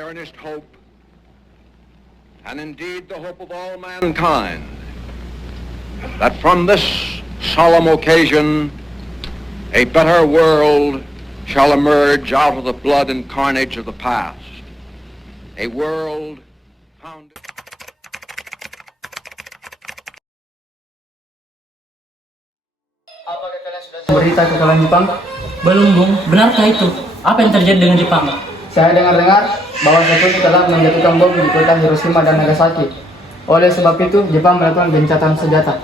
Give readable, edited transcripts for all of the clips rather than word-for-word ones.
my earnest hope, and indeed the hope of all mankind, that from this solemn occasion a better world shall emerge out of the blood and carnage of the past. A world founded... Apakah kalian sudah berita kekalahan Jepang? Belum, Bung. Benarkah itu? Apa yang terjadi dengan Jepang? Saya dengar-dengar bahwa Jepang telah menjatuhkan bom di kota Hiroshima dan Nagasaki. Oleh sebab itu, Jepang melakukan gencatan senjata.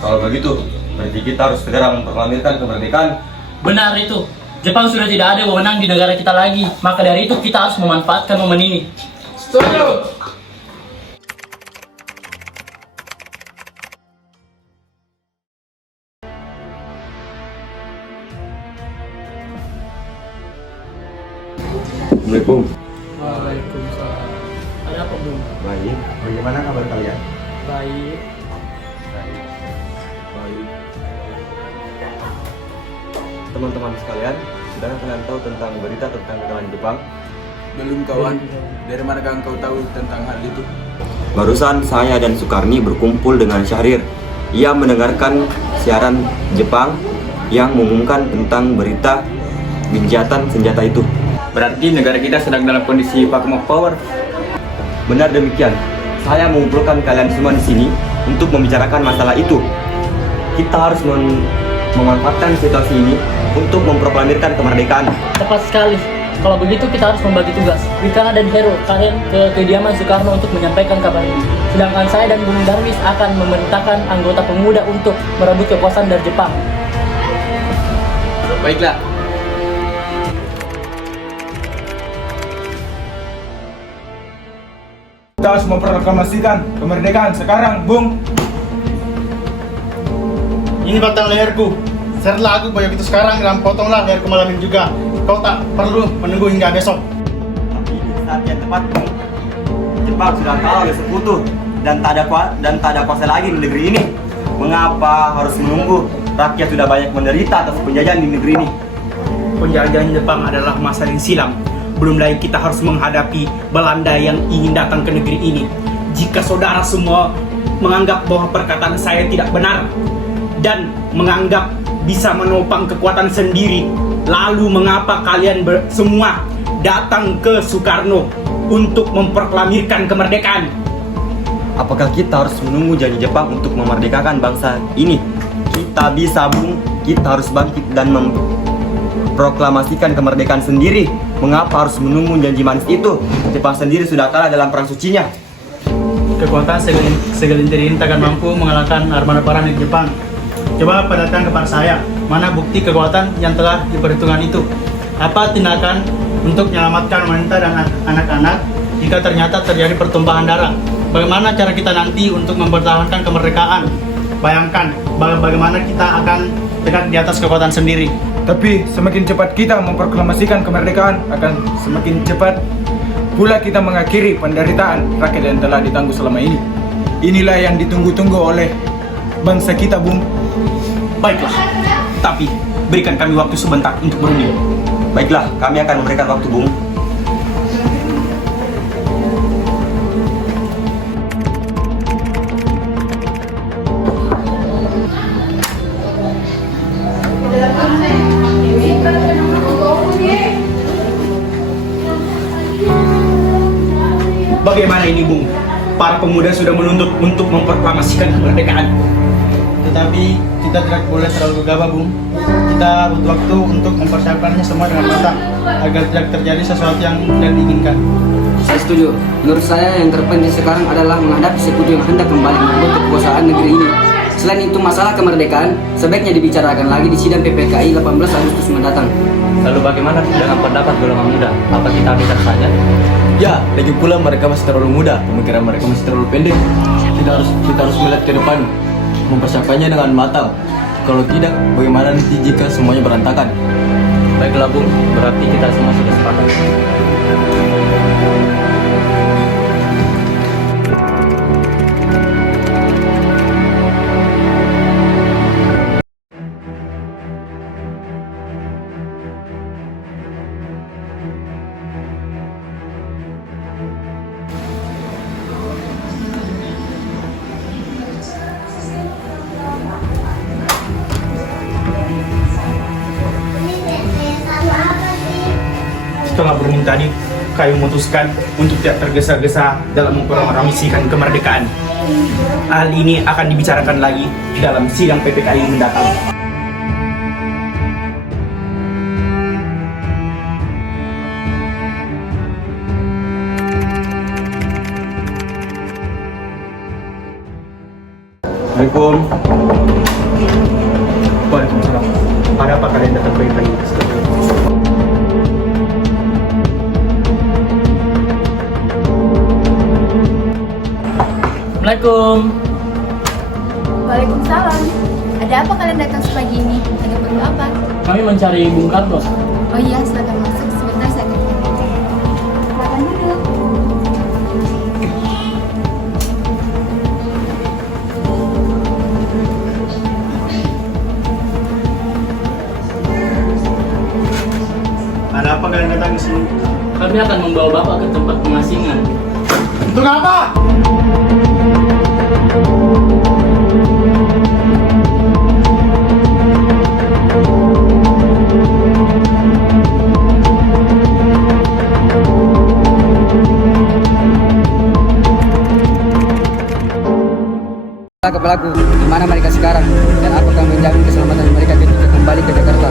Kalau begitu, berarti kita harus segera memproklamirkan kemerdekaan. Benar itu. Jepang sudah tidak ada wewenang di negara kita lagi. Maka dari itu kita harus memanfaatkan momen ini. Setuju! Assalamualaikum. Waalaikumsalam. Ada apa, Bung? Baik, bagaimana kabar kalian? Baik. Baik. Teman-teman sekalian, sudahkah kalian tahu tentang berita tentang kekalahan Jepang? Belum kawan, dari manakah engkau tahu tentang hal itu? Barusan saya dan Sukarni berkumpul dengan Syahrir. Ia mendengarkan siaran Jepang yang mengumumkan tentang berita gencatan senjata itu. Berarti negara kita sedang dalam kondisi vacuum of power. Benar demikian. Saya mengumpulkan kalian semua di sini untuk membicarakan masalah itu. Kita harus memanfaatkan situasi ini untuk memproklamirkan kemerdekaan. Tepat sekali. Kalau begitu kita harus membagi tugas. Wikana dan Hero, kalian ke kediaman Soekarno untuk menyampaikan kabar ini. Sedangkan saya dan Bung Darwis akan memerintahkan anggota pemuda untuk merebut kekuasaan dari Jepang. Baiklah. Kita harus memproklamasikan kemerdekaan sekarang, Bung. Ini batang leherku. Setelah aku banyak itu sekarang dan potonglah leherku malam ini juga. Kau tak perlu menunggu hingga besok. Tapi di saat yang tepat, Jepang sudah kalah oleh sekutu dan tak ada kuasa lagi di negeri ini. Mengapa harus menunggu? Rakyat sudah banyak menderita atas penjajahan di negeri ini. Penjajahan Jepang adalah masa yang silam. Belum lagi kita harus menghadapi Belanda yang ingin datang ke negeri ini. Jika saudara semua menganggap bahwa perkataan saya tidak benar dan menganggap bisa menopang kekuatan sendiri, lalu mengapa kalian semua datang ke Soekarno untuk memproklamirkan kemerdekaan? Apakah kita harus menunggu janji Jepang untuk memerdekakan bangsa ini? Kita bisa, Bung. Kita harus bangkit dan memproklamasikan kemerdekaan sendiri. Mengapa harus menunggu janji manis itu? Jepang sendiri sudah kalah dalam perang sucinya. Kekuatan segelintir ini takkan mampu mengalahkan armada perang di Jepang. Coba perhatikan kepada saya, mana bukti kekuatan yang telah diperhitungkan itu? Apa tindakan untuk menyelamatkan wanita dan anak-anak jika ternyata terjadi pertumpahan darah? Bagaimana cara kita nanti untuk mempertahankan kemerdekaan? Bayangkan bagaimana kita akan tegak di atas kekuatan sendiri. Tapi semakin cepat kita memproklamasikan kemerdekaan, akan semakin cepat pula kita mengakhiri penderitaan rakyat yang telah ditangguh selama ini. Inilah yang ditunggu-tunggu oleh bangsa kita, Bung. Baiklah, tapi berikan kami waktu sebentar untuk berunding. Baiklah, kami akan memberikan waktu, Bung. Bagaimana ini, Bung? Para pemuda sudah menuntut untuk memproklamasikan kemerdekaan. Tetapi kita tidak boleh terlalu gegabah, Bung. Kita butuh waktu untuk mempersiapkannya semua dengan matang agar tidak terjadi sesuatu yang tidak diinginkan. Saya setuju. Menurut saya yang terpenting sekarang adalah menghadapi sekutu yang hendak kembali merebut kekuasaan negeri ini. Selain itu, masalah kemerdekaan sebaiknya dibicarakan lagi di sidang PPKI 18 Agustus mendatang. Lalu bagaimana dengan pendapat golongan muda? Apa kita abaikan saja? Ya, lagi pula mereka masih terlalu muda, pemikiran mereka masih terlalu pendek. Kita harus melihat ke depan, mempersiapkannya dengan matang. Kalau tidak, bagaimana nanti jika semuanya berantakan? Baiklah, Bung. Berarti kita semua sudah sepakat. jadi kami memutuskan untuk tidak tergesa-gesa dalam memproklamasikan kemerdekaan. Hal ini akan dibicarakan lagi dalam sidang PPKI mendatang. Assalamualaikum. Waalaikumsalam. Ada apa kalian datang pagi-pagi ke sini? Assalamualaikum. Waalaikumsalam. Ada apa kalian datang sepagi ini? Ada perlu apa? Kami mencari Bung Carlos. Oh iya, silakan masuk. Sebentar saya akan cari. Silakan duduk. Ada apa kalian datang ke sini? Kami akan membawa Bapak ke tempat pengasingan. Untuk apa? Kepalaku, di mana mereka sekarang dan apakah menjamin keselamatan mereka ketika kembali ke Jakarta?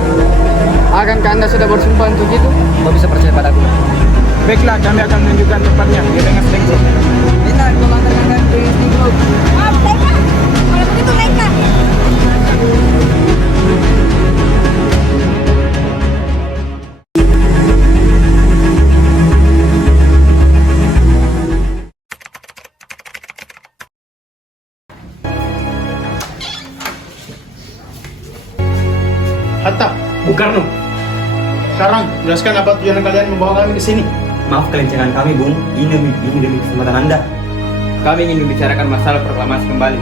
Akankah Anda sudah bersumpah untuk itu? Kau bisa percaya padaku? Baiklah, kami akan menunjukkan tempatnya di Rengas Dengklok. Minta komandan akan beri grup. Oh, baiklah. Kalau begitu baiklah. Hatta, Bung Karno. Sekarang jelaskan apa tujuan kalian membawa kami ke sini. Maaf kelincingan kami, Bung. Ini demi kesempatan Anda. Kami ingin membicarakan masalah proklamasi kembali.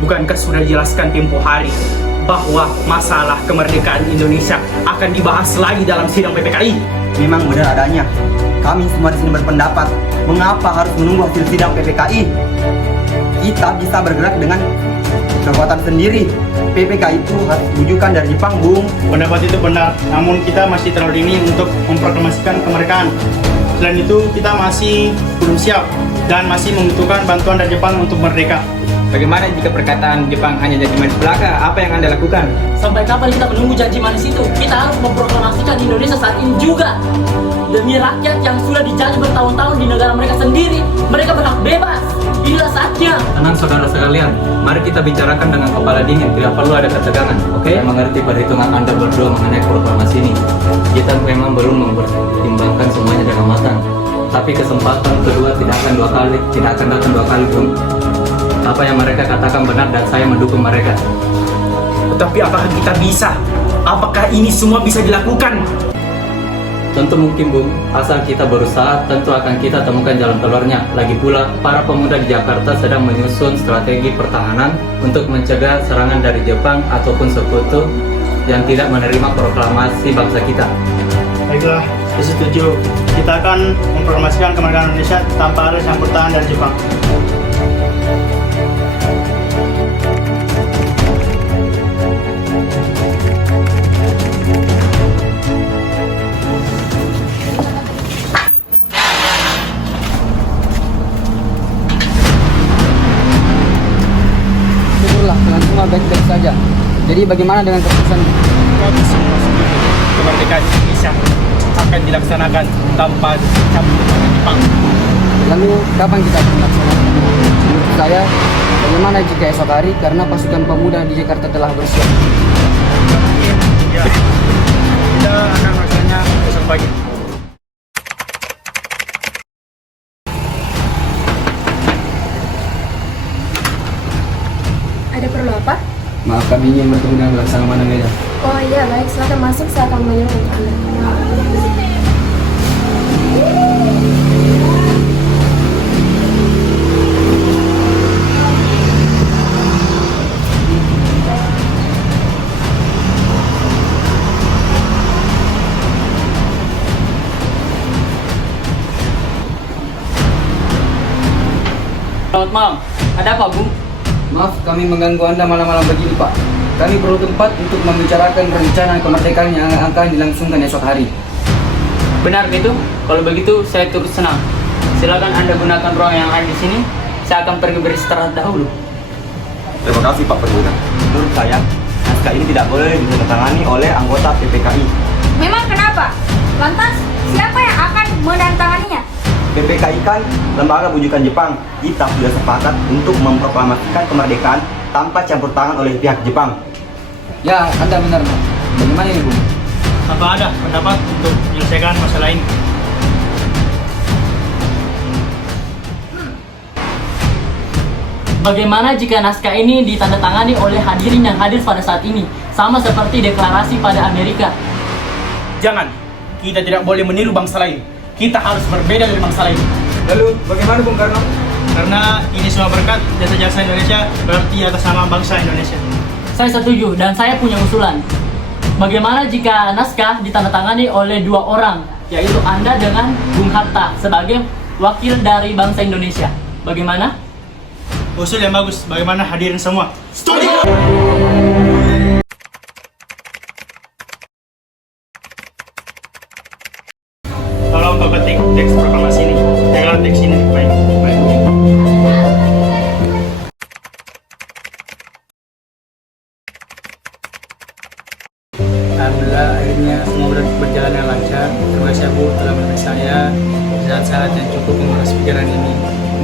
Bukankah sudah dijelaskan tempo hari bahwa masalah kemerdekaan Indonesia akan dibahas lagi dalam sidang PPKI? Memang benar adanya. Kami semua di sini berpendapat, mengapa harus menunggu hasil sidang PPKI? Kita bisa bergerak dengan kekuatan sendiri. PPKI itu harus rujukan dari Jepang, Bung. Pendapat itu benar, namun kita masih terlalu dini untuk memproklamasikan kemerdekaan. Selain itu, kita masih belum siap dan masih membutuhkan bantuan dari Jepang untuk merdeka. Bagaimana jika perkataan Jepang hanya jadi manis belaka? Apa yang Anda lakukan? Sampai kapan kita menunggu janji manis itu? Kita harus memproklamasikan Indonesia saat ini juga. Demi rakyat yang sudah dijajah bertahun-tahun di negara mereka sendiri. Mereka berhak bebas. Inilah saatnya. Tenang saudara sekalian, mari kita bicarakan dengan kepala dingin, tidak perlu ada ketegangan, oke? Saya mengerti perhitungan Anda berdua mengenai proklamasi ini. Kita memang belum mempertimbangkan semuanya dengan matang. Tapi kesempatan kedua tidak akan datang dua kali, Bung. Apa yang mereka katakan benar dan saya mendukung mereka. Tetapi apakah kita bisa? Apakah ini semua bisa dilakukan? Tentu mungkin, Bung. Asal kita berusaha, tentu akan kita temukan jalan keluarnya. Lagi pula, para pemuda di Jakarta sedang menyusun strategi pertahanan untuk mencegah serangan dari Jepang ataupun sekutu yang tidak menerima proklamasi bangsa kita. Baiklah, saya setuju. Kita akan memproklamasikan kemerdekaan Indonesia tanpa ada campur tangan dari Jepang. Syukurlah, dengan semua baik-baik saja. Jadi bagaimana dengan keputusan? Kami semua setuju. Kemerdekaan Indonesia akan dilaksanakan tanpa campur tangan Jepang. Lalu kapan kita akan melaksanakan? Menurut saya, bagaimana jika esok hari karena pasukan pemuda di Jakarta telah bersiap? Ya, kita akan melaksanakannya besok pagi. Ada perlu apa? Maaf, kami ingin bertemu dengan Laksamana Medan. Oh iya, baik. Silakan masuk. Saya akan menyuruh Anda. Selamat malam. Ada apa, Bung? Maaf, kami mengganggu Anda malam-malam begini, Pak. Kami perlu tempat untuk membicarakan rencana kemerdekaan yang akan dilangsungkan esok hari. Benar itu? Kalau begitu saya turut senang. Silakan Anda gunakan ruang yang ada di sini. Saya akan pergi beristirahat dahulu. Terima kasih Pak Perwira. Menurut saya, naskah ini tidak boleh ditandatangani oleh anggota PPKI. Memang kenapa? Lantas, siapa yang akan menandatanganinya? PPKI kan lembaga bujukan Jepang. Kita sudah sepakat untuk memproklamasikan kemerdekaan tanpa campur tangan oleh pihak Jepang. Ya, Anda benar, Bang. Bagaimana ini, Bung? Apa ada pendapat untuk menyelesaikan masalah ini? Bagaimana jika naskah ini ditandatangani oleh hadirin yang hadir pada saat ini? Sama seperti deklarasi pada Amerika. Jangan, kita tidak boleh meniru bangsa lain. Kita harus berbeda dari bangsa lain. Lalu bagaimana Bung Karno? Karena ini semua berkat jasa-jasa Indonesia berarti atas nama bangsa Indonesia. Saya setuju dan saya punya usulan. Bagaimana jika naskah ditandatangani oleh dua orang, yaitu Anda dengan Bung Hatta sebagai wakil dari bangsa Indonesia? Bagaimana? Usul yang bagus, bagaimana hadirin semua? Setuju! Tolong kau ketik teks proklamasi ini. Jaga teks ini baik. Alhamdulillah akhirnya semua berjalan dengan lancar. Terima kasih Bu telah menemani saya di saat-saat yang cukup menguras pikiran ini.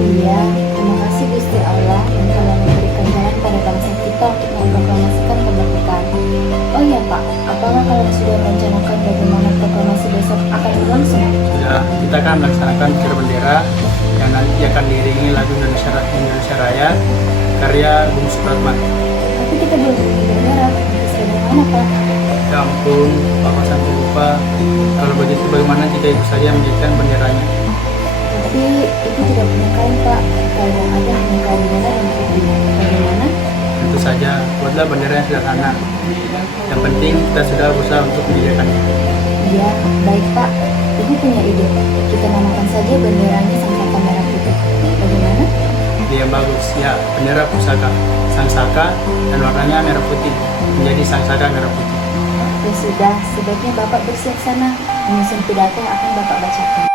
Iya, terima kasih Gusti Allah yang telah memberikan jalan pada bangsa kita untuk memproklamasikan kemerdekaan. Oh iya Pak, apakah kalian sudah merencanakan bagaimana proklamasi besok akan berlangsung? Sudah, kita akan melaksanakan kira bendera yang nanti akan diiringi lagu Indonesia Raya karya Bung Supratman. Tapi kita belum memiliki bendera, bisa bagaimana Pak? Ya ampun, Bapak sampai lupa. Kalau begitu bagaimana jika ibu saja menjadikan benderanya? Tapi itu tidak punya kain Pak, kain yang ada hanya kain merah dan putih. Bagaimana? Tentu saja, buatlah bendera yang sederhana. Yang penting kita sudah berusaha untuk menjadikannya. Iya, baik Pak. Ibu punya ide. Kita namakan saja benderanya Sang Saka Merah Putih. Bagaimana? Ide yang bagus, ya bendera pusaka, Sang Saka dan warnanya merah putih menjadi Sang Saka Merah Putih. Ya sudah, sebaiknya Bapak bersiap sana menyusun pidato yang akan Bapak bacakan.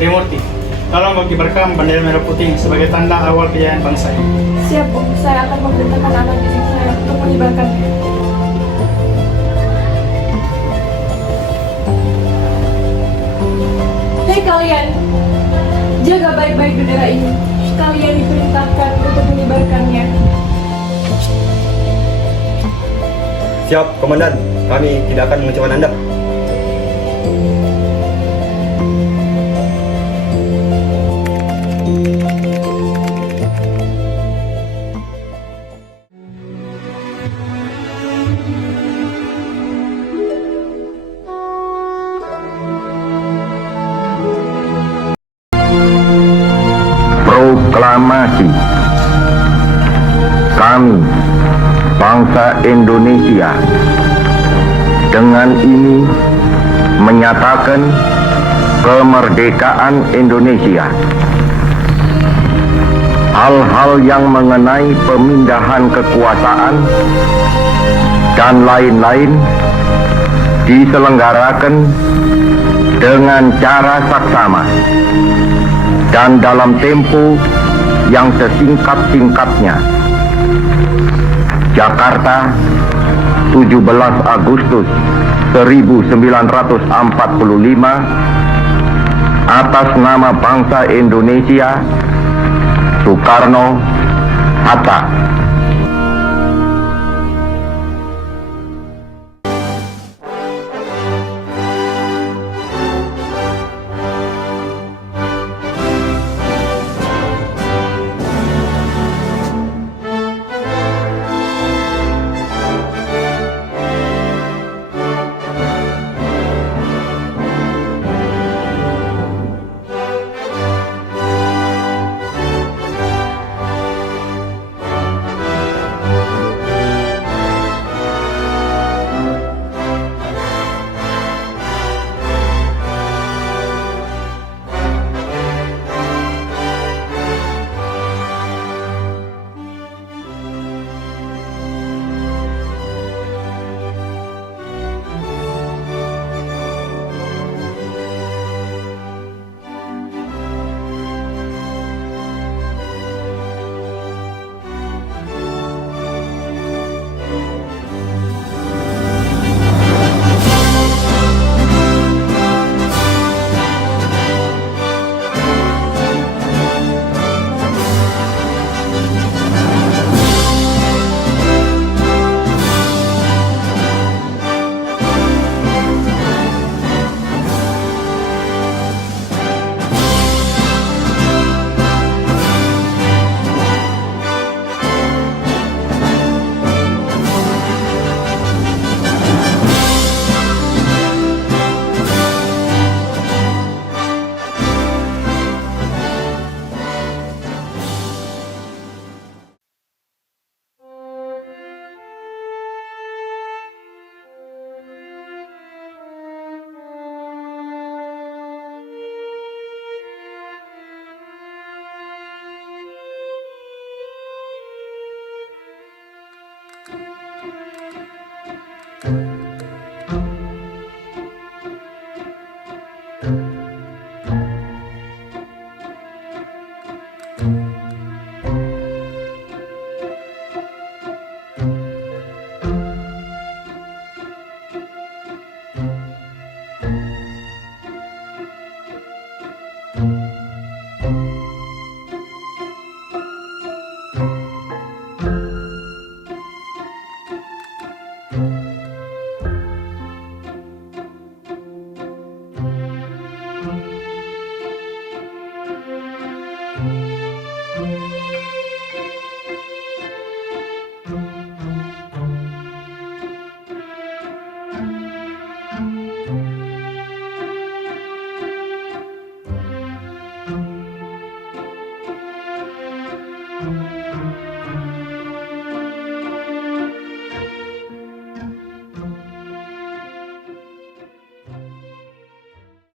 Trimurti, tolong kau kibarkan bendera merah putih sebagai tanda awal kejayaan bangsa ini. Siap Bu, saya akan memerintahkan anak didik saya untuk mengibarkannya. Hei kalian, jaga baik-baik bendera ini. Kalian diperintahkan untuk mengibarkannya. Siap, Komandan. Kami tidak akan mengecewakan Anda. Proklamasi. Kami, bangsa Indonesia, dengan ini menyatakan kemerdekaan Indonesia. Hal-hal yang mengenai pemindahan kekuasaan dan lain-lain diselenggarakan dengan cara saksama dan dalam tempo yang sesingkat-singkatnya. Jakarta, 17 Agustus 1945, atas nama bangsa Indonesia, Soekarno, Hatta.